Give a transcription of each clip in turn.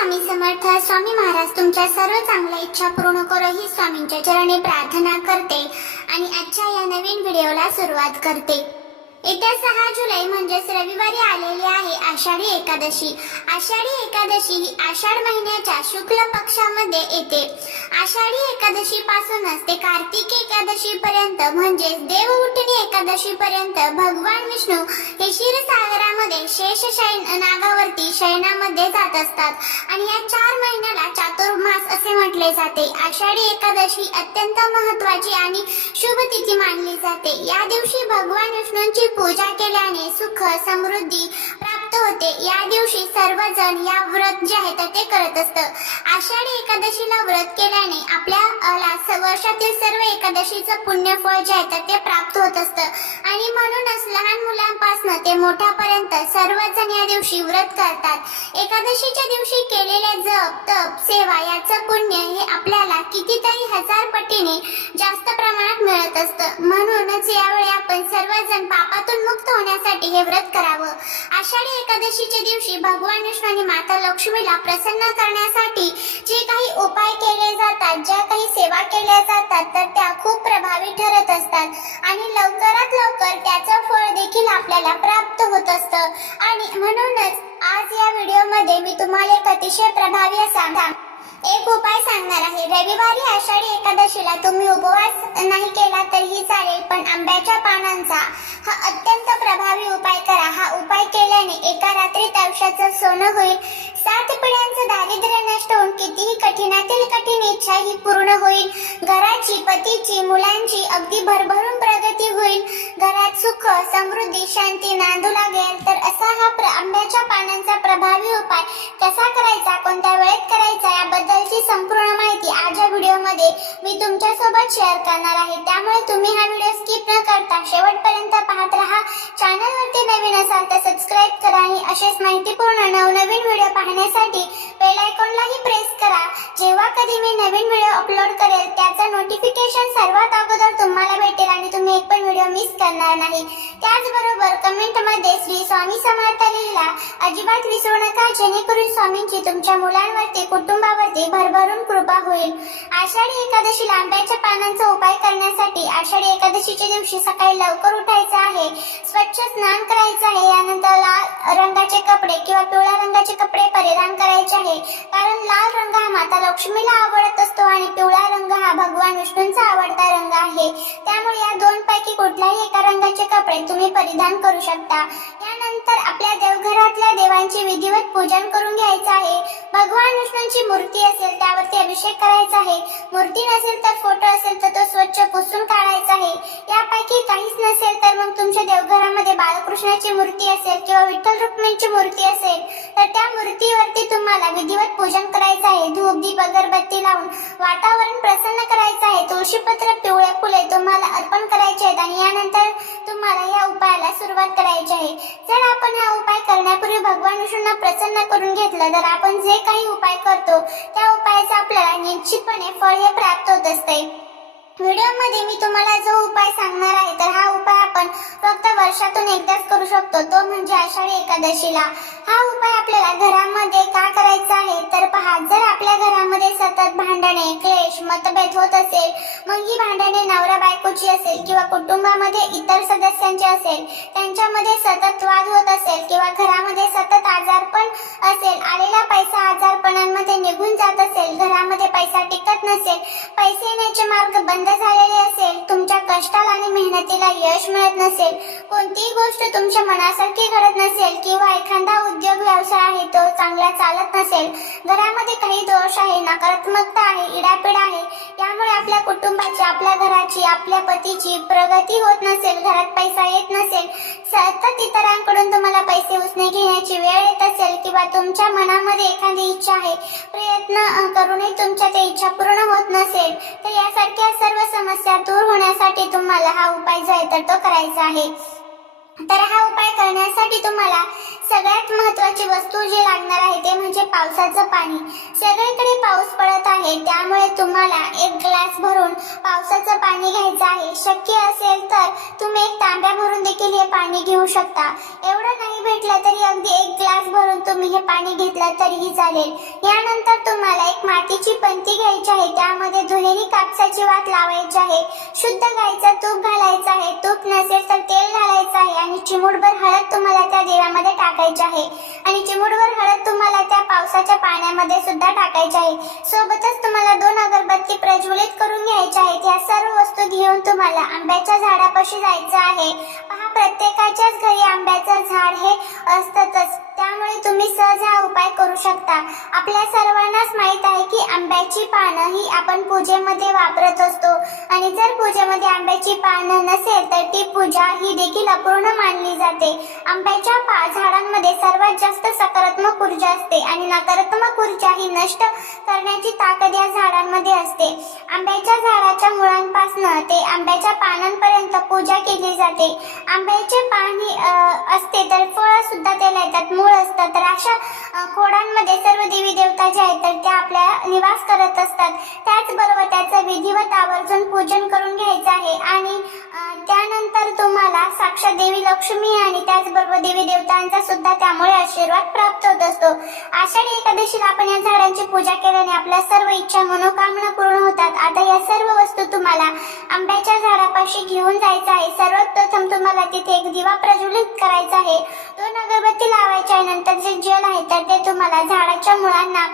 स्वामी समर्थ. स्वामी महाराज तुमच्या सर्व चांगल्या इच्छा पूर्ण करो ही स्वामींच्या चरणी प्रार्थना करते आणि आजच्या या नवीन व्हिडिओला सुरुवात करते. येत्या 6 जुलै म्हणजेच रविवारी आलेली आहे आषाढी एकादशी. आषाढी एकादशी ही आषाढ महिन्याच्या शुक्ल पक्षामध्ये येते. आषाढी एकादशी पासूनच ते कार्तिकी एकादशी पर्यंत म्हणजेच देवउठणी एकादशी पर्यंत भगवान विष्णू हे क्षीरसागरामध्ये शेषशयन नागावरती शयनामध्ये जात असतात आणि या 4 महिन्याला चातुर्मास असे म्हटले जाते. आषाढी एकादशी अत्यंत महत्त्वाची आणि शुभ तिथी मानली जाते. या दिवशी भगवान विष्णूंची पूजा केल्याने सुख समृद्धी प्राप्त होते. या दिवशी सर्वजण या व्रत जे आहे ते करत असतात. आषाढी एकादशीला व्रत केल्याने आपल्याला वर्षातील सर्व एकादशीचं पुण्यफळ जे आहे ते प्राप्त होत असतं आणि म्हणूनच लहान मुलांपासून ते मोठ्यापर्यंत सर्वजण या दिवशी व्रत करतात. एकादशीच्या दिवशी केलेले जप तप सेवा याचं पुण्य हे आपल्याला कितीतरी 1000 पटीने जास्त प्रमाणात मिळत असतं. म्हणूनच यावेळी आपण सर्वजण पापातून मुक्त होण्यासाठी हे व्रत करावं. आषाढी एकादशीच्या दिवशी भगवान विष्णू आणि माता लक्ष्मीला प्रसन्न करण्यासाठी जे काही उपाय केले जातात, ज्या काही सेवा केल्या जातात तर त्या खूप प्रभावी ठरत असतात आणि लवकरात लवकर त्याचं फळ देखील आपल्याला प्राप्त होत असतं. आणि म्हणूनच आज या व्हिडिओमध्ये मी तुम्हाला एक अतिशय प्रभावी असा एक उपाय सांगणार आहे. रविवारी आषाढी एकादशीला तुम्ही उपवास नाही केला तरीही चालेल, पण आंब्याच्या पानांचा हा अत्यंत प्रभावी उपाय करा. हा उपाय केल्याने एका रात्रीत आयुष्याचं सोनं होईल. 7 पिढ्यांचं दारिद्र्य नष्ट होऊन कितीही कठीणातील कठीण इच्छा ही पूर्ण होईल. घराची पतीची मुलांची अगदी भरभरून प्रगती होईल. घरात सुख समृद्धी शांती नांदू लागेल. तर असा हा आंब्याच्या पानांचा प्रभावी उपाय कसा करायचा, कोणत्या वेळेत करायचा याबद्दलची संपूर्ण माहिती आज या व्हिडिओमध्ये मी तुमच्या सोबत शेअर करणार आहे. त्यामुळे तुम्ही हा व्हिडिओ स्किप न करता शेवटपर्यंत पाहत राहा. चॅनलवरती नवीन असाल तर सबस्क्राईब करा आणि असेच माहितीपूर्ण नवनवीन व्हिडिओ पाहण्यासाठी बेल आयकॉनलाही प्रेस करा. जेव्हा कधी मी नवीन व्हिडिओ अपलोड करेल त्याचं नोटिफिकेशन सर्वात अगोदर तुम्हाला भेटेल आणि तुम्ही एक पण व्हिडिओ मिस करणार नाही. त्याचबरोबर कमेंटमध्ये श्री स्वामी समर्थ लिहिला अजिबात विसरू नका, जेणेकरून स्वामींची तुमच्या मुलांवरती कुटुंबावरती भरभरून कृपा होईल. आषाढी एकादशीला आंब्याच्या पानांचा उपाय करण्यासाठी आषाढी एकादशीच्या दिवशी सकाळी लवकर उठायचं आहे. स्वच्छ स्नान करायचं आहे. यानंतर लाल रंगाचे कपडे किंवा पिवळ्या रंगाचे कपडे परिधान करायचे आहे. कारण लाल रंग हा माता लक्ष्मीला आवडत असतो आणि पिवळा रंग हा भगवान विष्णूंचा आवडता रंग आहे. त्यामुळे या 2 पैकी कुठल्याही एका रंगाचे कपडे तुम्ही परिधान करू शकता. यानंतर आपल्या देवघरातल्या देवांचे विधिवत पूजन करून घ्यायचं आहे. भगवान विष्णूंची मूर्ती असेल त्यावरती अभिषेक करायचा आहे. मूर्ती नसेल तर फोटो असेल तर तो स्वच्छ पुसून काढायचा आहे. यापैकी काहीच नसेल तर मग तुमच्या देवघरामध्ये बाळकृष्णाची मूर्ती असेल किंवा विठ्ठल रुक्मिणीची मूर्ती असेल तर त्या मूर्तीवरती तुम्हाला विधिवत पूजन करायचं आहे. धूप दीप अगरबत्ती लावून वातावरण प्रसन्न करायचं आहे. तुळशीपत्र पिवळे फुले तुम्हाला अर्पण करायचे आहेत आणि यानंतर तुम्हाला या उपायाला सुरुवात करायची आहे. जर आपण हा उपाय करण्यापूर्वी भगवान विष्णूंना प्रसन्न करून घेतलं तर आपण जे काही उपाय करतो त्या उपायाचं आपल्याला निश्चितपणे फळ हे प्राप्त होत असते. व्हिडिओमध्ये मी तुम्हाला जो उपाय सांगणार आहे तर हा उपाय आपण फक्त वर्षातून एकदाच करू शकतो, तो म्हणजे आषाढी एकादशीला. हा उपाय आपल्याला घरामध्ये का करायचा आहे तर पहा, जर आपल्या घरामध्ये सतत भांडणे क्लेश मतभेद होत असेल, मग ही भांडणे नवरा बायकोची असेल किंवा कुटुंबामध्ये इतर सदस्यांची असेल, त्यांच्यामध्ये सतत वाद होत असेल किंवा घरामध्ये सतत आजारपण असेल, आलेला पैसा आजारपणांमध्ये निघून जात असेल, घरामध्ये पैसा टिकत नसेल, पैसे येण्याचे मार्ग बंद झालेले असेल, तुमच्या कष्टाला आणि मेहनतीला यश मिळत नसेल, कोणतीही गोष्ट तुमच्या मनासारखी घडत नसेल किंवा एखादा उद्योग व्यवसाय आहे तो चांगला चालत नसेल, घरामध्ये काही दोष आहे, नकारात्मकता आहे, इडापिड आहे, यामुळे आपल्या कुटुंबाची आपल्या घराची आपल्या पतीची प्रगती होत नसेल, घरात पैसा येत नसेल, सतत इतरांकडून तुम्हाला पैसे उसने घेण्याची वेळ येत असेल किंवा तुमच्या मनामध्ये एखादी इच्छा आहे, प्रयत्न करूनही तुमच्या त्या इच्छा पूर्ण होत नसेल, तर यासारख्या सर्व समस्या दूर होण्यासाठी तुम्हाला हा उपाय जो आहे तर तो करायचा आहे. तर हा उपाय करण्यासाठी तुम्हाला सगळ्यात महत्त्वाची वस्तू जी लागणार आहे ते म्हणजे पावसाचं पाणी. सगळीकडे पाऊस पडत आहे, त्यामुळे तुम्हाला एक ग्लास भरून पावसाचं पाणी घ्यायचं आहे. शक्य असेल तर तुम्ही एक तांब्या भरून देखील हे पाणी घेऊ शकता. एवढं नाही भेटलं तरी अगदी एक ग्लास भरून तुम्ही हे पाणी घेतलं तरीही चालेल. यानंतर तुम्हाला एक मातीची पंती घ्यायची आहे. त्यामध्ये धुलेली कापसाची वात लावायची आहे. शुद्ध गाईचं तूप घालायचं आहे. तूप नसेल तर तेल घालायचं आहे आणि चिमूटभर हळद तुम्हाला त्या दिव्यामध्ये टाकायची आहे आणि चिमूटभर हळद तुम्हाला त्या पावसाच्या पाण्यामध्ये सुद्धा टाकायची आहे. सोबतच तुम्हाला 2 अगरबत्ती प्रज्वलित करून घ्यायच्या आहेत. या सर्व वस्तू घेऊन तुम्हाला आंब्याच्या झाडापाशी जायचं आहे. पहा, प्रत्येकाच्याच घरी आंब्याचं झाड हे असतंच, त्यामुळे तुम्ही सहज हा उपाय करू शकता. आपल्या सर्वांनाच माहित आहे की आंब्याची पानं ही आपण पूजेमध्ये वापरत असतो आणि जर पूजेमध्ये आंब्याची पानं नसेल तर ती पूजा ही देखील अपूर्ण मानली जाते. आंब्याच्या झाडांमध्ये सर्वात जास्त सकारात्मक ऊर्जा असते आणि नकारात्मक ऊर्जा ही नष्ट करण्याची ताकद या झाडांमध्ये असते. आंब्याच्या झाडाच्या मुळांपासून ते आंब्याच्या पानांपर्यंत पूजा केली जाते. आंब्याचे पान ही असते तर फळ सुद्धा त्याला येतात, मूळ असतात. तर अशा खोडांमध्ये सर्व देवी देवता जे आहेत तर त्या आपल्या निवास करत असतात. त्याचबरोबर त्याचं विधिवत आवर्जून पूजन करून घ्यायचं आहे आणि त्यानंतर तुम्हाला साक्षात देवी लक्ष्मी आणि त्याचबरोबर देवी देवतांचा सुद्धा त्यामुळे आशीर्वाद प्राप्त होत असतो. आषाढी एकादशीला आपण या झाडांची पूजा केल्याने आपल्या सर्व इच्छा मनोकामना पूर्ण होतात. आता या सर्व वस्तू तुम्हाला आंब्याच्या झाडापाशी घेऊन जायचं आहे. सर्वप्रथम तुम्हाला तिथे एक दिवा प्रज्वलित करायचा आहे. 2 अगरबत्ती लावायच्या आहे. नंतर जे जल आहे तर ते तुम्हाला झाडाच्या मुळांना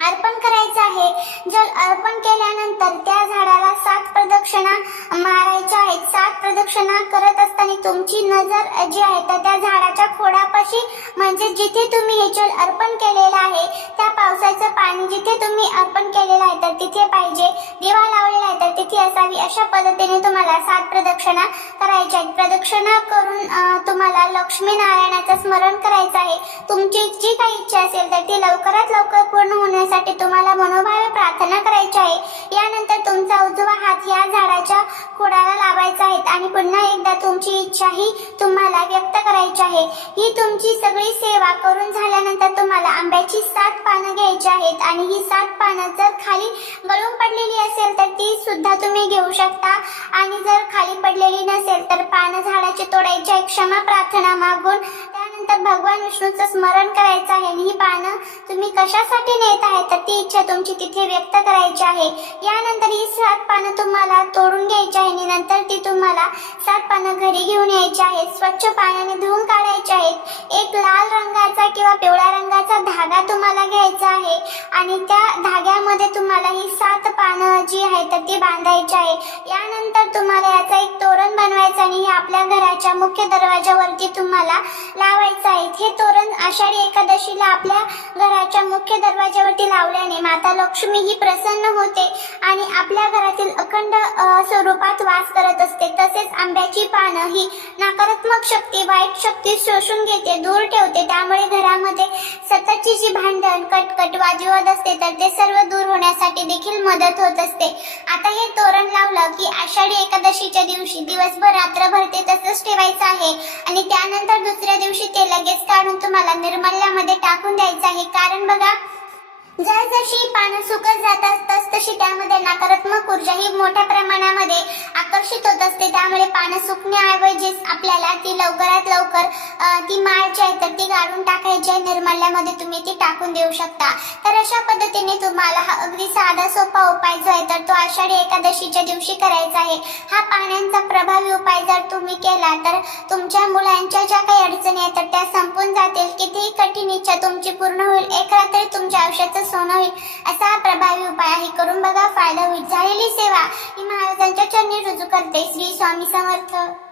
अर्पण करायचं आहे. जल अर्पण केल्यानंतर त्या झाडाला 7 प्रदक्षिणा मारायच्या आहेत. 7 प्रदक्षिणा करत असताना तुमची नजर जी आहे तर त्या झाडाच्या खोडापाशी म्हणजे जिथे तुम्ही हे जल अर्पण केलेलं आहे त्या पावसाचं पाणी जिथे तुम्ही अर्पण केलेलं आहे तर तिथे पाहिजे. दिवा लावलेला आहे तर तिथे असावी. अशा पद्धतीने तुम्हाला 7 प्रदक्षिणा करायच्या आहेत. प्रदक्षिणा करून तुम्हाला लक्ष्मी नारायणाचं स्मरण करायचं आहे. तुमची जी काही इच्छा असेल तर ती लवकरात लवकर पूर्ण होण्यासाठी तुम्हाला मनोभावे प्रार्थना करायची आहे. यानंतर तुमचा उजवा हात या झाडाच्या खोडाला लावायचा आहे आणि पुन्हा एकदा तुमची इच्छा ही तुम्हाला व्यक्त करायची आहे. ही तुमची सगळी सेवा करून झाल्यानंतर तुम्हाला आंब्याची 7 पानं घ्यायची आहेत आणि ही 7 पानं जर खाली गळून पडलेली असेल तर ती सुद्धा तुम्ही घेऊ शकता आणि जर खाली पडलेली नसेल तर पानं झाडाची तोडायची आहे. क्षमा प्रार्थना मागून त्यानंतर भगवान विष्णूचं स्मरण करायचं आहे आणि ही पानं तुम्ही कशासाठी नेत आहे तर ती इच्छा तुमची तिथे व्यक्त करायची आहे. यानंतर ही 7 पानं तुम्हाला तोडून घ्यायची आहे आणि नंतर ती तुम्हाला 7 पानं घरी घेऊन यायची आहेत. स्वच्छ पाण्याने धुवून काढायची आहेत. एक लाल रंगाचा किंवा पिवळ्या रंगाचा धागा तुम्हाला घ्यायचा आहे आणि त्या धाग्यामध्ये तुम्हाला ही 7 पानं जी आहेत तर ती बांधायची आहे. यानंतर तुम्हाला याचा एक तोरण बनवायचं आणि हे आपल्या घराच्या मुख्य दरवाजावरती तुम्हाला लावायचं आहे. हे तोरण आषाढी एकादशीला आपल्या घराच्या मुख्य दरवाजावरती लावल्याने माता लक्ष्मी ही प्रसन्न होते आणि आपल्या घरातील अखंड स्वरूपात वास करत असते. तसेच आंब्याची पानं ही नकारात्मक शक्ती, वाईट शक्ती शोषून घेते, दूर ठेवते. त्यामुळे घरामध्ये सततची जी भांडण, कटकट, वादविवाद असते तर ते सर्व दूर होण्यासाठी देखील मदत होत असते. आता हे तोरण लावलं की आषाढी एकादशीच्या दिवशी दिवसभर रात्रभर ते तसंच ठेवायचं आहे आणि त्यानंतर दुसऱ्या दिवशी ते लगेच काढून तुम्हाला निर्मल्यामध्ये टाकून द्यायचं आहे. कारण बघा, जशी पानं सुकत जातात तसतशी त्यामध्ये नकारात्मक ऊर्जा ही मोठ्या प्रमाणामध्ये आकर्षित होत असते. त्यामुळे पानं सुकण्याऐवजी आपल्याला ती लवकरात लवकर ती माळ जी आहे तर ती काढून टाकायची आहे. निर्मल्यामध्ये तुम्ही ती टाकून देऊ शकता. तर अशा पद्धतीने तुम्हाला हा अगदी साधा सोपा उपाय जो आहे तर तो आषाढी एकादशीच्या दिवशी करायचा आहे. हा पाण्याचा प्रभावी उपाय जर तुम्ही केला तर तुमच्या मुलांच्या ज्या काही अडचणी आहेत तर त्या संपून जातील. कितीही कठीण इच्छा तुमची पूर्ण होईल. एक रात्रीत तुमच्या आयुष्याचं सोनं होईल. असा हा प्रभावी उपाय आहे. करून बघा, फायदा होईल. झालेली सेवा ही महाराजांच्या चरणी रुजू करते. श्री स्वामी समर्थ.